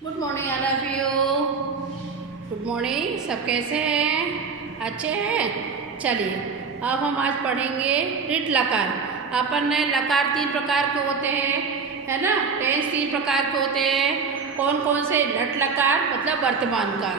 Good morning all of you. Good morning. सब कैसे हैं? अच्छे हैं। चलिए अब हम आज पढ़ेंगे ऋट लकार। अपन ने लकार 3 प्रकार के होते हैं, है ना। टेंस 3 प्रकार के होते हैं। कौन कौन से? लट लकार मतलब वर्तमान काल,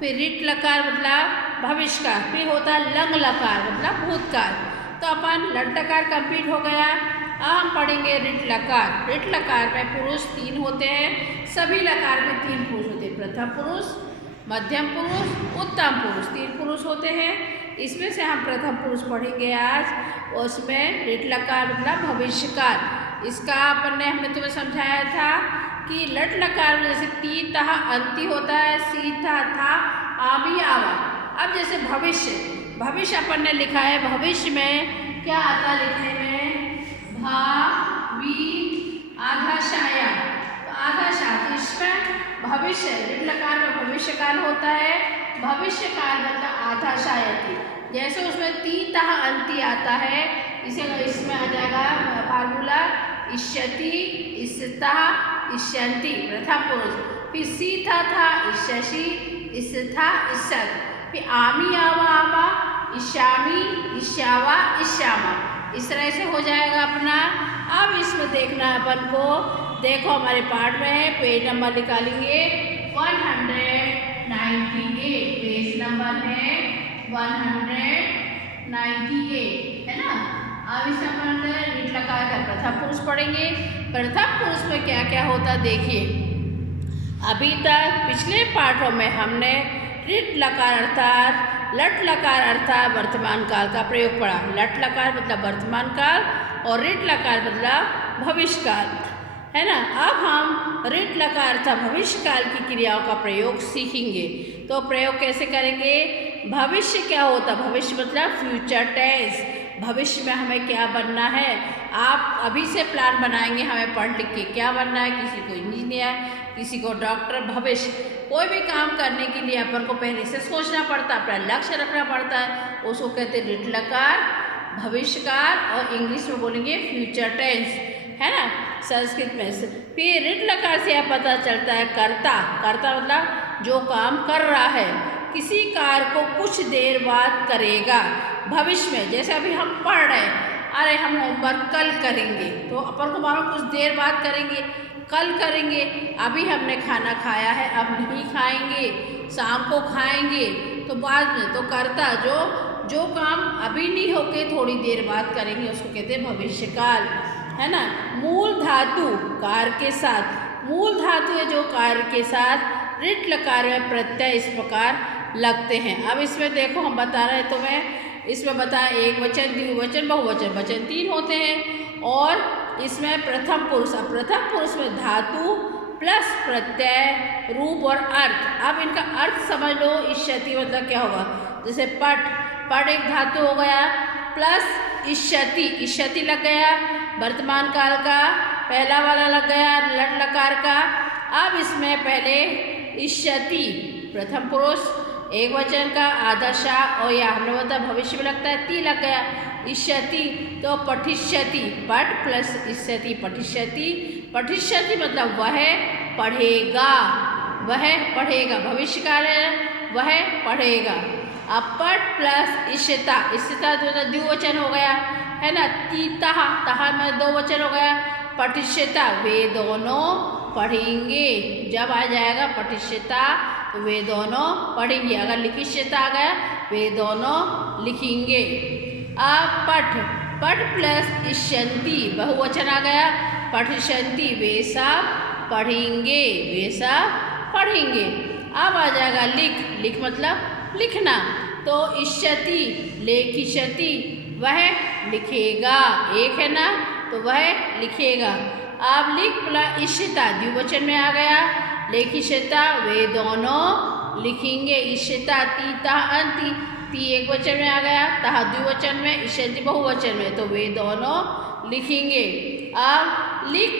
फिर ऋट लकार मतलब भविष्य काल, फिर होता है लंग लकार मतलब भूतकाल। तो अपन लट लकार कंप्लीट हो गया। अब हम पढ़ेंगे ऋट लकार। ऋट लकार में पुरुष 3 होते हैं। सभी लकार में 3 पुरुष होते हैं। प्रथम पुरुष, मध्यम पुरुष, उत्तम पुरुष, 3 पुरुष होते हैं। इसमें से हम प्रथम पुरुष पढ़ेंगे आज। उसमें ऋट लकार मतलब भविष्य काल। इसका अपन ने हमने तुम्हें समझाया था कि लट लकार में जैसे ती तह अंति होता है, सी था आमी आवा। अब जैसे भविष्य, भविष्य अपन ने लिखा है। भविष्य में क्या आता है लिखने में? भावी आधा शाया। तो आधा शाया, इसमें भविष्य ऋट लकार में भविष्य काल होता है। भविष्य काल मतलब आधा शायती। जैसे उसमें ती तह अंति आता है, इसे इसमें आ जाएगा फार्मूला इष्यति, इष्यतः, इष्यन्ति प्रथम पुरुष। फिर सी था इष्यसि, इष्यथा, इष्यत। फिर आमी आवा आवा, इष्यामी, इष्यावा, इष्यामा। इस तरह से हो जाएगा अपना। अब इसमें देखना है अपन को। देखो हमारे पाठ में है, पेज नंबर निकालेंगे 198, पेज नंबर है 198, है ना। अब इस अपन ऋट लकार का प्रथम पुरुष पढ़ेंगे। प्रथम पुरुष में क्या क्या होता देखिए। अभी तक पिछले पाठों में हमने ऋट लकार अर्थात लट लकार अर्थात वर्तमान काल का प्रयोग पढ़ा। लट लकार मतलब वर्तमान काल और ऋट लकार मतलब भविष्य काल, है ना। अब हम ऋट लकार अर्थात भविष्य काल की क्रियाओं का प्रयोग सीखेंगे। तो प्रयोग कैसे करेंगे? भविष्य क्या होता? भविष्य मतलब फ्यूचर टेंस। भविष्य में हमें क्या बनना है? आप अभी से प्लान बनाएंगे हमें पढ़ लिख के क्या बनना है। किसी को इंजीनियर, किसी को डॉक्टर। भविष्य कोई भी काम करने के लिए अपन को पहले से सोचना पड़ता है, अपना लक्ष्य रखना पड़ता है। उसको कहते हैं ऋट लकार, भविष्य काल, और इंग्लिश में बोलेंगे फ्यूचर टेंस, है ना, संस्कृत में। फिर ऋट लकार से यह पता चलता है कर्ता। कर्ता मतलब जो काम कर रहा है, किसी कार्य को कुछ देर बाद करेगा। भविष्य में जैसे अभी हम पढ़ रहे हैं, अरे हम होमवर्क कल करेंगे, तो अपन को मालूम कुछ देर बाद करेंगे, कल करेंगे। अभी हमने खाना खाया है, अब नहीं खाएंगे, शाम को खाएंगे, तो बाद में। तो कर्ता जो काम अभी नहीं होके थोड़ी देर बाद करेंगे, उसको कहते हैं भविष्य काल, है ना। मूल धातु कार्य के साथ, मूल धातु है जो कार्य के साथ ऋट लकार में प्रत्यय इस प्रकार लगते हैं। अब इसमें देखो हम बता रहे हैं तुम्हें। इसमें बताएं एक वचन, द्विवचन, बहुवचन। वचन 3 होते हैं और इसमें प्रथम पुरुष। अब प्रथम पुरुष में धातु प्लस प्रत्यय, रूप और अर्थ। अब इनका अर्थ समझ लो। इष्यति मतलब क्या होगा? जैसे पट, पट एक धातु हो गया, प्लस इष्यति, इष्यति लग गया वर्तमान काल का, पहला वाला लग गया लट लकार का। अब इसमें पहले इष्यति प्रथम पुरुष एक वचन का, आधा शाह, और यह हमने बता भविष्य में लगता है ती लग गया इष्यति। तो पठिष्यति, पठ प्लस इष्यति पठिष्यति। पठिष्यति मतलब वह पढ़ेगा, वह पढ़ेगा। भविष्य काल है, वह पढ़ेगा। अब पठ प्लस इष्यता, इष्यता जो द्विवचन हो गया, है ना। तीतः, तहा में 2 वचन हो गया। पठिष्यता वे दोनों पढ़ेंगे। जब आ जाएगा पठिष्यता तो वे दोनों पढ़ेंगे। अगर लिखिष्यता आ गया वे दोनों लिखेंगे। अब पठ, पठ प्लस इष्यन्ति बहुवचन आ गया। पठिष्यन्ति वे सब पढ़ेंगे, वे सब पढ़ेंगे। अब आ जाएगा लिख, लिख मतलब लिखना। तो इष्यति लेखिष्यति वह लिखेगा, एक है ना, तो वह लिखेगा। अब लिख प्लस इष्यता द्विवचन में आ गया। लेखिष्यता वे दोनों लिखेंगे। इष्यता तीता अंति, ती एक वचन में आ गया, तहा द्विवचन में, इष्यन्ति बहुवचन में, तो वे दोनों लिखेंगे। अब लिख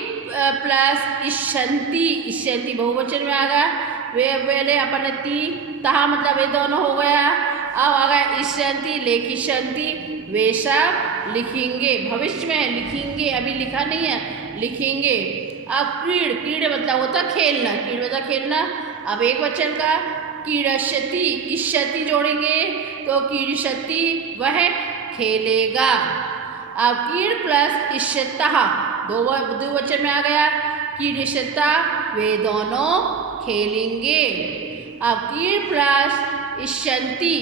प्लस इष्यन्ति, इष्यन्ति बहुवचन में आ गया। वे पहले अपन ती तहा मतलब वे दोनों हो गया। अब आ गया इष्यन्ति लेखिष्यन्ति वे सब लिखेंगे। भविष्य में लिखेंगे, अभी लिखा नहीं है, लिखेंगे। अब क्रीड़ मतलब होता खेलना, क्रीड़ मतलब खेलना। अब एक वचन का क्रीडष्यति, इष्यति जोड़ेंगे तो क्रीडष्यति वह खेलेगा। अब क्रीड प्लस इष्यतः द्विवचन में आ गया, क्रीडष्यतः वे दोनों खेलेंगे। अब क्रीड प्लस इष्यन्ति,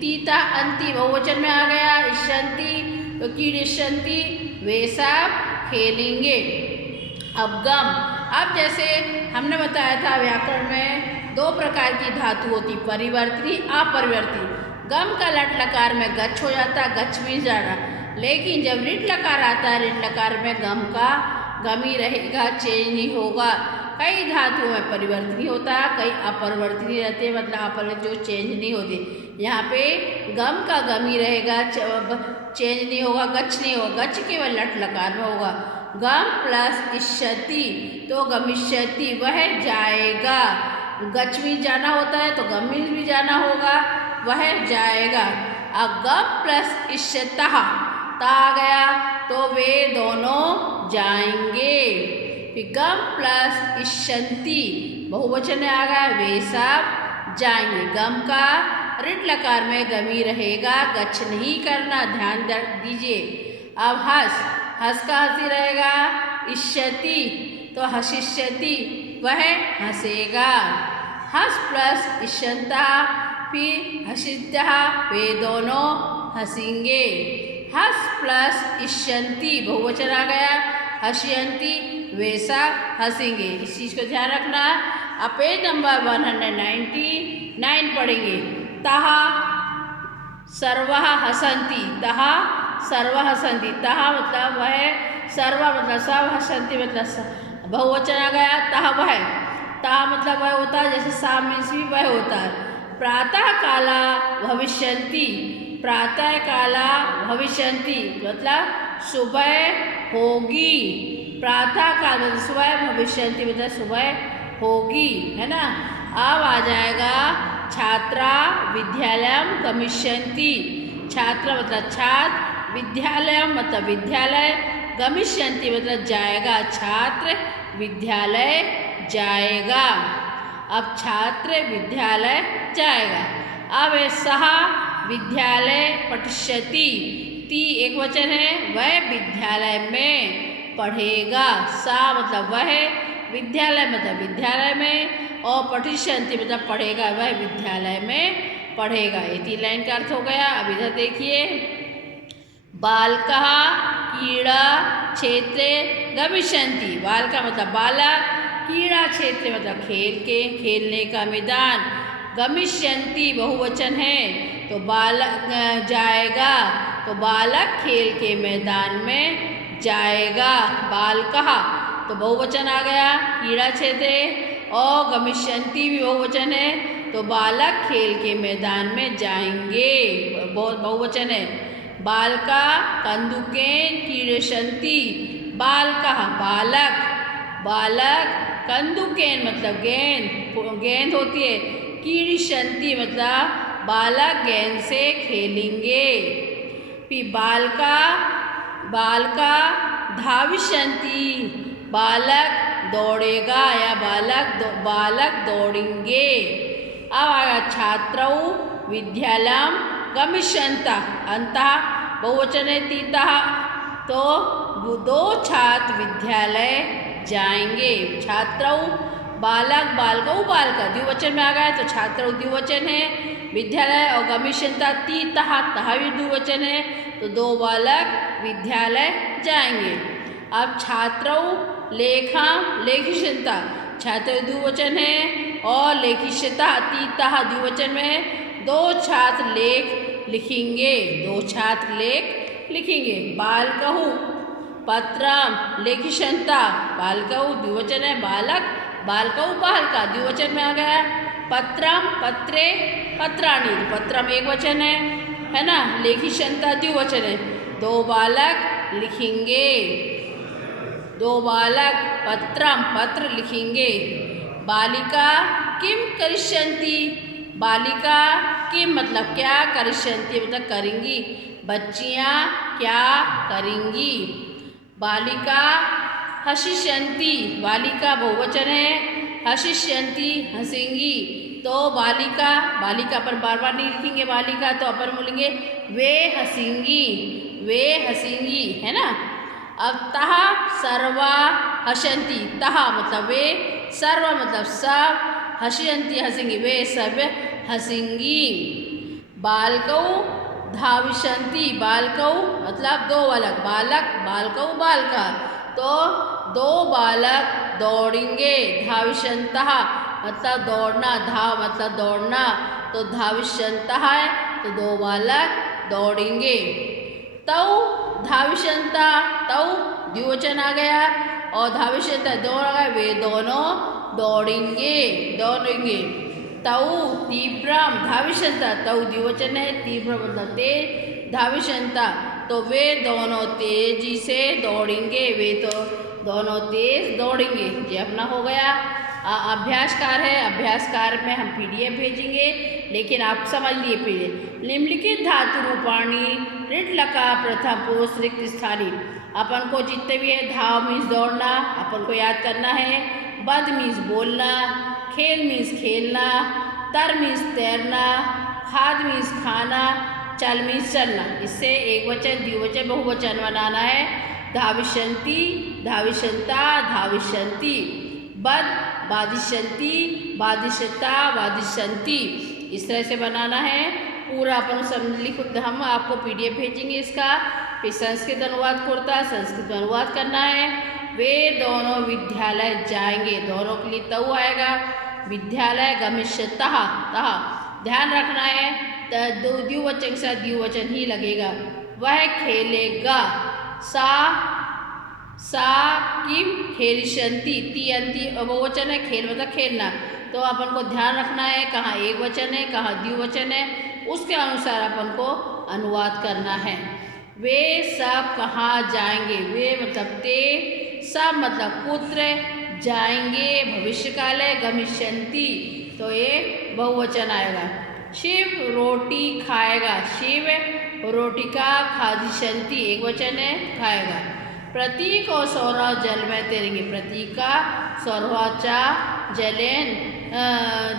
तीता अंति बहुवचन में आ गया, इष्यन्ति तो क्रीडष्यन्ति वे सब खेलेंगे। अब गम, अब जैसे हमने बताया था व्याकरण में दो प्रकार की धातु होती, परिवर्ती अपरिवर्ती। गम का लट लकार में गच्छ हो जाता, गच्छ भी जाना, लेकिन जब ऋट लकार आता है, ऋट लकार में गम का गम ही रहेगा, चेंज नहीं होगा। कई धातुओं में परिवर्तनी होता है, कई अपरिवर्तनी रहते हैं, मतलब अपरिवर्तनी जो चेंज नहीं होती। यहाँ पे गम का गम ही रहेगा, चेंज नहीं होगा, गच्छ नहीं होगा, गच्छ केवल लट लकार में होगा। गम प्लस इष्यति तो गमिष्यति वह जाएगा, गच्छ भी जाना होता है तो गमिल भी जाना होगा, वह जाएगा। अब गम प्लस इष्यतः ता आ गया तो वे दोनों जाएंगे। फिर गम प्लस इष्यन्ति बहुवचन में आ गया, वे सब जाएंगे। गम का ऋट लकार में गमी रहेगा, गच्छ नहीं करना, ध्यान दीजिए। अब हस, हस का हंसी रहेगा, इष्यति तो हसिष्यति वह हंसेगा। हस प्लस इष्यन्तः फिर हसिष्यः वे दोनों हंसेंगे। हस प्लस इष्यन्ति बहुवचन आ गया, हस्यन्ति वे सब हंसेंगे। इस चीज़ को ध्यान रखना। अब पेज नंबर 199 पढ़ेंगे। तः सर्वः हसन्ति, तः सर्वः हसन्ति, तः मतलब वह, सर्व मतलब सब, हसन्ति मतलब बहुवचन आ गया, तः वह, तः मतलब वह होता है, जैसे सा मीन्स भी वह होता है। प्रातः काला भविष्यन्ति, प्रातः काला भविष्यन्ति मतलब सुबह होगी, प्रातः काल मतलब सुबह, भविष्यन्ति मतलब सुबह होगी, है ना। अब आ जाएगा छात्रा विद्यालयम गमिष्यन्ति, छात्र मतलब छात्र, विद्यालयम मतलब विद्यालय, गमिष्यन्ति मतलब जाएगा, छात्र विद्यालय जाएगा। अब छात्र विद्यालय जाएगा। अब सह विद्यालय पठिष्यति, ती एक वचन है, वह विद्यालय में पढ़ेगा। सा मतलब वह, विद्यालय मतलब विद्यालय में, और पठिष्यन्ति मतलब पढ़ेगा, वह विद्यालय में पढ़ेगा। ये 3 लाइन का अर्थ हो गया। अब इधर देखिए, बालकः क्रीड़ा क्षेत्रे गमिष्यन्ति, बालका मतलब बालक, क्रीड़ा क्षेत्र मतलब खेलने का मैदान, गमिष्यन्ति बहुवचन है तो बालक जाएगा, तो बालक खेल के मैदान में जाएगा। बालकः तो बहुवचन आ गया, क्रीड़ा क्षेत्र, और गमिष्यन्ति भी बहुवचन है तो बालक खेल के मैदान में जाएंगे, बहुवचन है। बालका कंदुकेन क्रीडन्ति, बालकः बालक, बालक कंदुकेन मतलब गेंद होती है, क्रीडन्ति मतलब बालक गेंद से खेलेंगे। फिर बालका धाविष्यन्ति, बालक दौड़ेगा या बालक दौड़ेंगे। अब आया छात्रौ विद्यालयम गमिष्यन्तः, अंतः बहुवचन है, तीतः तो 2 छात्र विद्यालय जाएंगे। छात्रौ बालक, बालकौ बालका द्विवचन में आ गया तो छात्रौ द्विवचन है, विद्यालय और गमिष्यन्तः तीतः, तः भी द्विवचन है तो 2 बालक विद्यालय जाएंगे। अब छात्रौ लेखिष्यन्तः, छात्र द्विवचन है और लेखिष्यतः तीतः द्विवचन में है, 2 छात्र लेख लिखेंगे, 2 छात्र लेख लिखेंगे। बालकौ पत्रम लेखिष्यन्तः, बालकौ द्विवचन है, बालक, बालकौ बालका द्विवचन में आ गया। पत्रम पत्रे पत्राणि, पत्रम एक वचन है ना, लेखिष्यन्तः द्विवचन है, 2 बालक लिखेंगे, 2 बालक पत्रम पत्र लिखेंगे। बालिका किम करिष्यन्ति, बालिका किम मतलब क्या, करिष्यन्ति मतलब करेंगी, बच्चियाँ क्या करेंगी। बालिका हशिष्यन्ति बालिका बहुवचन है, हशिष्यन्ति हंसेंगी। तो बालिका, बालिका पर बार बार नहीं लिखेंगे बालिका, तो अपन बोलेंगे वे हंसेंगी, वे हंसेंगी, है ना। अब तह सर्वा हसन्ति, तह मतलब वे, सर्व मतलब सब, हसन्ति हंसेंगी, वे सब हंसेंगी। बालकौ धाविष्यन्ति, बालकौ मतलब दो बालक, बालक बालकौ बालका, तो दो बालक दौड़ेंगे। धाविष्यन्तः मतलब दौड़ना, धाव मतलब दौड़ना, तो धाविष्यन्तः है तो दो बालक दौड़ेंगे। तौ धाविष्यन्ता, तौ द्विवचन आ गया और धाविष्यन्ता दौड़ गए, वे दोनों दौड़ेंगे, दौड़ेंगे। तौ तीव्रम धाविष्यन्ता, तौ द्विवचन है, तीव्र मतलब तेज, धाविष्यन्ता तो वे दोनों तेजी से दौड़ेंगे, वे तो दोनों तेज दौड़ेंगे। ये अपना हो गया अभ्यासकार है। अभ्यासकार में हम PDF भेजेंगे, लेकिन आप समझ लिए पहले। निम्नलिखित धातु रूपाणी ऋट लकार प्रथम पुरुष रिक्त स्थानी, अपन को जितने भी है, धाव मीन्स दौड़ना, अपन को याद करना है। बद मीन्स बोलना, खेल मीन्स खेलना, तर मीन्स तैरना, खाद मीन्स खाना, चल मीन्स चलना। इससे एक वचन, द्विवचन, बहुवचन बनाना है। धाविष्यन्ति, धाविष्यन्ता, धाविष्यन्ति। बद बादिष्यन्ति, बादिष्यता, बादिष्यन्ति। इस तरह से बनाना है पूरा। अपन लिख, हम आपको PDF भेजेंगे इसका। फिर संस्कृत अनुवाद कुर्ता, संस्कृत में अनुवाद करना है। वे दोनों विद्यालय जाएंगे, दोनों के लिए तऊ आएगा। विद्यालय गमिष्यतः, तः ध्यान रखना है, द्विवचन के साथ द्विवचन ही लगेगा। वह खेलेगा, सा किम खेलिष्यन्ति, ती अंति बहुवचन है, खेल मतलब खेलना, तो अपन को ध्यान रखना है कहाँ एक वचन है कहाँ द्विवचन है, उसके अनुसार अपन को अनुवाद करना है। वे सब कहाँ जाएंगे, वे मतलब ते, सब मतलब पुत्र, जाएंगे भविष्यकाल है, गमिष्यन्ति तो ये बहुवचन आएगा। शिव रोटी खाएगा, शिव रोटिका खादिष्यन्ति एक वचन है, खाएगा। प्रतीक और सौरभ जल में तैरेंगे, प्रतीका सौरभाचा जलेन,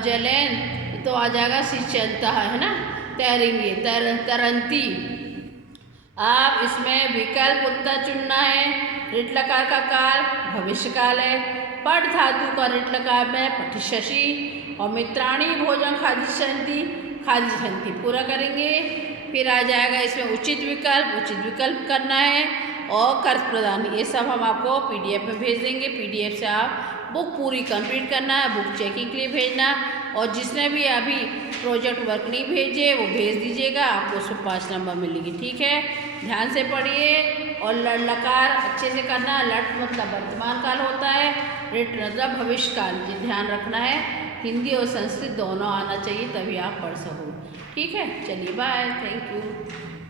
जलेन तो आ जाएगा शिष्यंता, है ना, तैरेंगे, तरंती। आप इसमें विकल्प उत्तर चुनना है। ऋट लकार का काल भविष्य काल है। पठ धातु का ऋट लकार में पठिष्यसि और मित्राणी भोजन खादिष्यन्ति, खादिष्यन्ति पूरा करेंगे। फिर आ जाएगा इसमें उचित विकल्प करना है और कर्त प्रदान, ये सब हम आपको PDF में भेज देंगे। PDF से आप बुक पूरी कंप्लीट करना है, बुक चेकिंग के लिए भेजना। और जिसने भी अभी प्रोजेक्ट वर्क नहीं भेजे वो भेज दीजिएगा, आपको उसमें 5 नंबर मिलेगी, ठीक है। ध्यान से पढ़िए और लकार अच्छे से करना। लट मतलब वर्तमान काल होता है, ऋट मतलब भविष्य काल, ये ध्यान रखना है। हिंदी और संस्कृत दोनों आना चाहिए, तभी आप पढ़ सको, ठीक है। चलिए बाय, थैंक यू।